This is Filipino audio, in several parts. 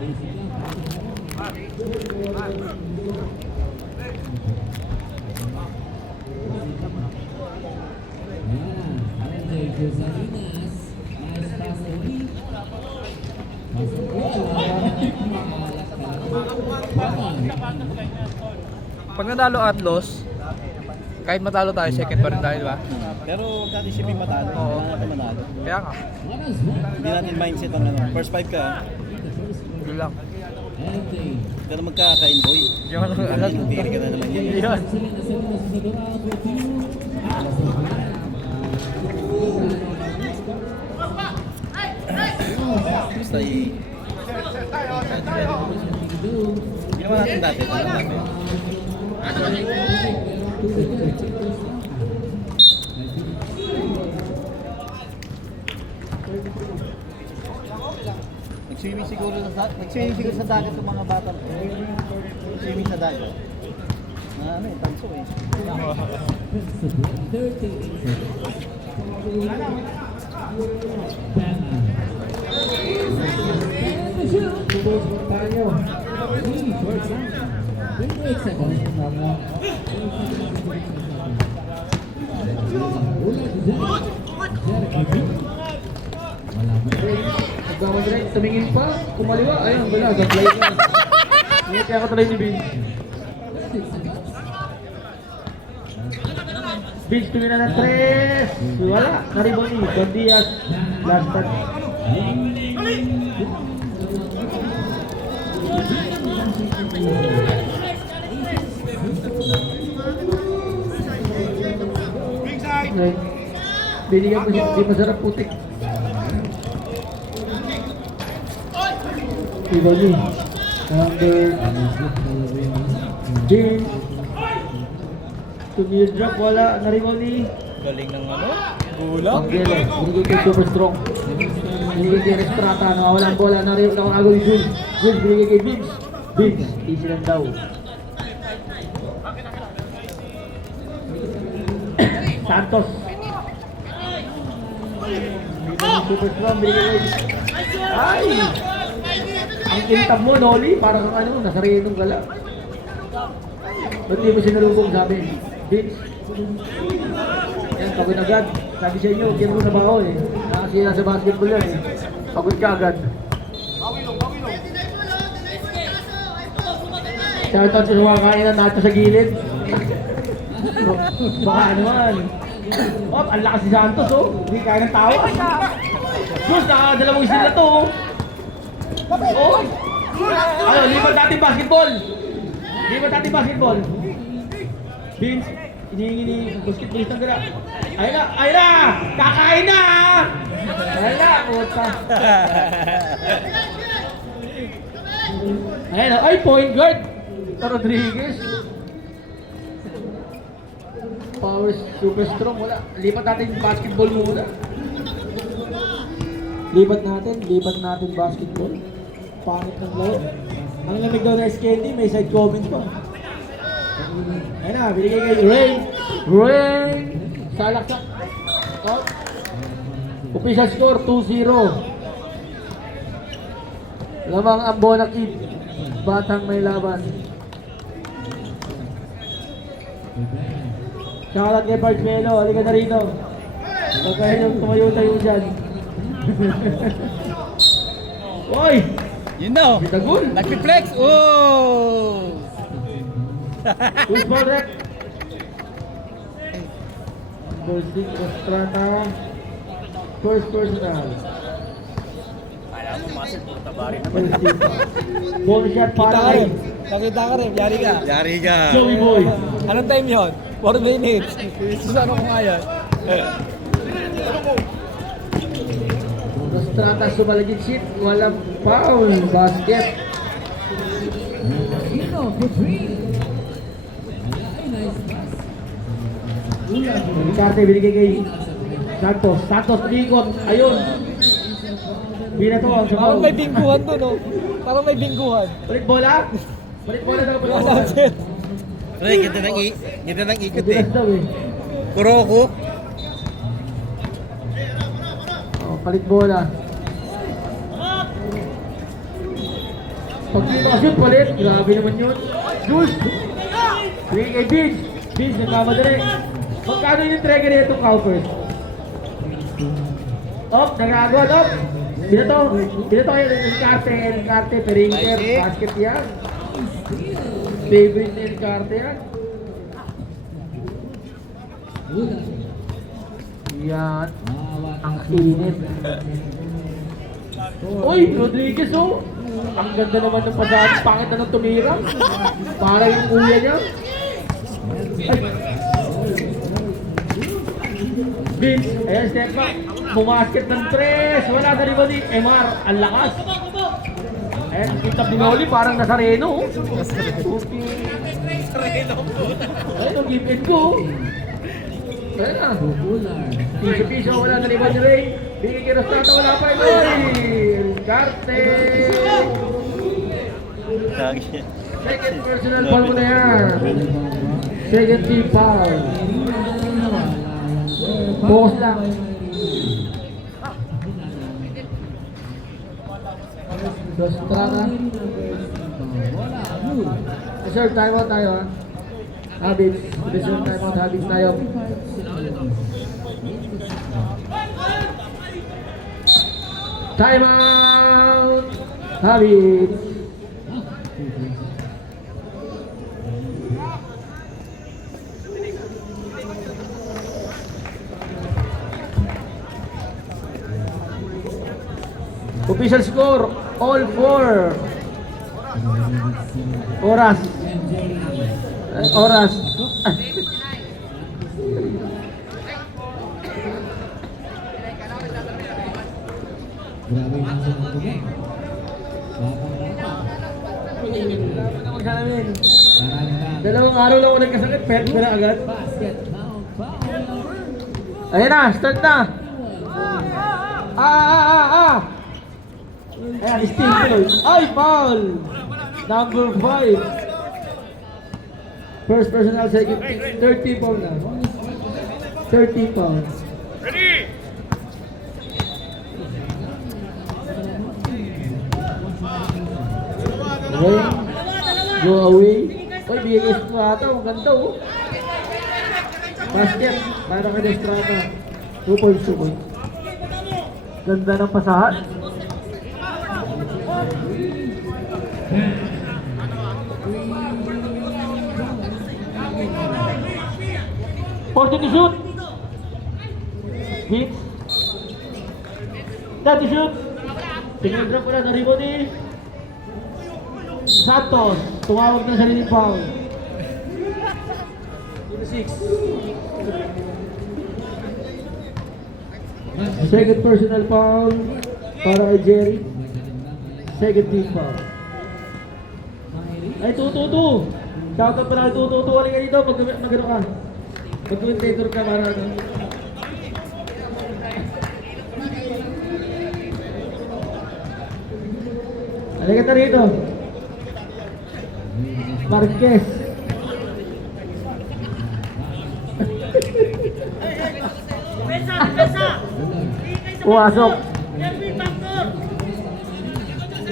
Pag nadalo at loss, kahit matalo tayo, second pa rin tayo, di ba? Pero dati shipping matalo, Oo. wala natin manalo. Kaya nga, Hindi natin mindset ang ano. First 5 ka, yun lang. pero magkaka-enjoy. Yung ano, alam. Tiri ka na naman yan. Yun. Basta ginawa natin dati. Nag-swimming siguro sa dagat ng mga bata. Swimming sa dagat. Na ano eh, tanso eh. Pagkamadrek, tumingin pa, kumaliwa, ayun, wala, gag-fly na. Hindi kaya ako tuloy ni Vince. Vince, tumingin na ng 3. Wala, naribon ni Don Diaz. Last touch. Okay. Binigyan ko siya, di masarap putik. Iba ni number James to drop, wala, naribaw ni Galing ng ano? Gulang. Panggeles, binigay kay Super Strong, binigay kay Restrata, nawala ang bola, naribaw na kung ni Jules. Jules binigay kay Vince, easy lang daw. Santos Super Strong, binigay kay ay! Ang kintab mo, Noli, parang ano, nasa renong gala. Ba't di mo sinalubong, sabi? Vince. Yan, pagod agad. Sabi sa inyo, hindi mo trabaho eh. Kasi nasa basketball yan eh. Pagod ka agad. Shoutout sa mga kain na nato sa gilid. Baka ano man. Oh, ang lakas si Santos oh. Hindi kaya ng tawa. Diyos, nakadalawang sila to oh. Oh! Ano, lipat natin basketball! Lipat natin basketball! Vince, inihingi ni basketballista ng gala. Ayun na! Ayun na! Kakain na! Ayun na! Puta! Ayun na! Ay, point guard! Rodriguez! Power super strong, wala. Lipat natin yung basketball muna. Lipat natin basketball. Pangit ng laro. Ang lamig daw na Candy, may side comments pa. Ayun na, binigay kay Rain! Salaksak. Out. Official score, 2-0. Lamang ang Bona Kid. Batang may laban. Shoutout kay Bart Melo, halika na rito. Pagkain yung tumayo-tayo dyan. Oy! Yun na oh. Bitagul! Nag-reflex! Oh! Who's ball rec? Bolsing Estrada. First personal. Kaya mo masip po tabari na. Ball shot para kay Nakita ka rin, yari ka. Yari ka. Joey Boy. Anong time yun? 4 minutes. Susano ko nga yan. Estrada sumalagit shit. Walang foul. Basket. Ricarte binigay kay Santos. Santos likot. Ayun. Binato ang sa Parang foul. may bingguhan doon, no? Parang may bingguhan. Balik bola. Balik bola daw. Balik bola. That's it. Pre, ganda ng ikot eh. Dulas daw eh. Kuroko. Oh, palit bola. Pag di nakashoot, palit. Grabe naman yun. Jules! Bigay kay Vince. Vince, nagkamadali. Magkano yung trigger na itong Cowpers? Op, nagagawa, op! Binato kayo ng karte, peringer, basket yan. Favorite na yung karte yan. Yan. Ang init. Uy, Rodriguez oh! Ang ganda naman ng pasahan. Pangit na ng tumira. Para yung kuya niya. Ay. Vince, ayan step back. Bumasket ng tres. Wala na rin ba ni MR? Ang lakas. Ayan, kita ni Noli parang Nazareno. Ayan, ang give and go. Ayan na. Piso-piso, wala na rin ba ni Ray? Bigay kay Rostata, wala pa ito. Karte. Second personal foul mo na yan. Second team foul. Focus lang. Rostata. Reserve timeout tayo ha. Habits. Reserve timeout. Habits tayo. Timeout. Habits. Official score, all four. Oras. Oras. Dalawang araw lang ako nagkasakit, pet ko na agad. Ayan na, start na. Ayan, Steve Pinoy. Ay, foul! Number 5. First personal, second, 30 foul na. 30 foul. Ready! Okay. Go away. Uy, bigay kay Estrada. Ang ganda oh. Basket. Para kay Estrada. 2 points, 2 points. Ganda ng pasahan. Forty to shoot. Hits. That to shoot. Pinag-drop ko na sa rebound ni Santos. Tumawag na sa sarili foul. 6. Second personal foul para kay Jerry. Second team foul. Ay, 2-2-2. Shoutout para kay 2-2-2. Halika dito, mag-ano ka. Mag-commentator ka para ano. Halika na rito. Marquez. Pumasok.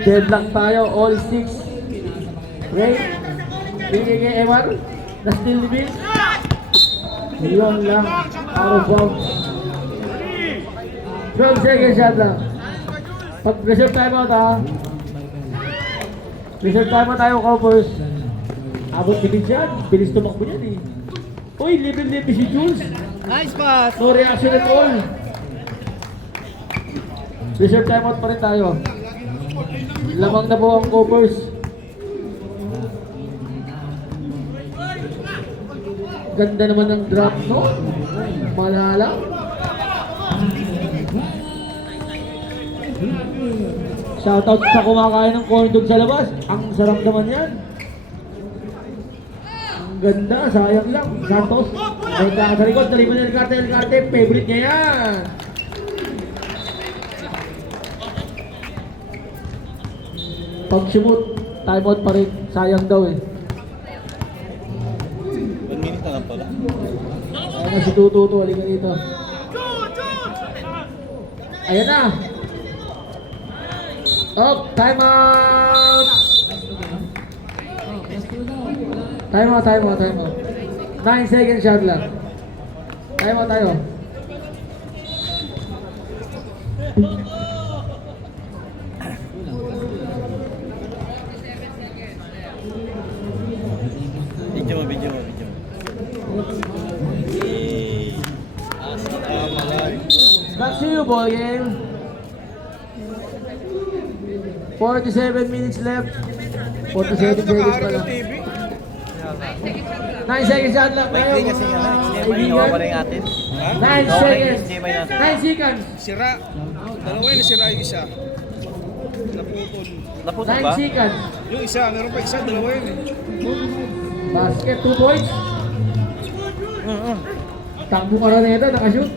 Deadlock tayo, all 6. Ray, bigay kay Ewan. Na-steal ni Vince. Yun lang, out of bounds. 12 seconds shot lang. Pag-reserve timeout ha. Reserve timeout tayo, Cowpers. Abot ni Vince yan. Bilis tumakbo yan eh. Uy, libre-libre si Jules. Nice pass. No reaction at all. Reserve timeout pa rin tayo. Lamang na po ang Cowpers. Ganda naman ng drop, no? Malala. Shoutout sa kumakain ng corn dog sa labas. Ang sarap naman yan. Ang ganda, sayang lang. Santos. May ka sa likod, naliman na El Carte. Favorite niya yan. Pag-shoot, timeout pa rin. Sayang daw eh. 1 minute na lang pala. Ayan na si Tututu, halika dito. Ayan na. Up, time out. Time out. 9 seconds shot lang. Time out tayo. Video mo. Back to you, ball game. 47 minutes left. 47 seconds pa lang. 9 seconds shot lang tayo. Hindi kasi yan, Kaibigan. nawawala yung atin. 9 seconds. HDMI natin. 9 seconds. Sira. Dalawa yun, sira yung isa. Naputol. Naputol 9 ba? seconds. Yung isa, meron pa isa, dalawa yun eh. Basket, 2 points. Takbo ka na nito, nakashoot.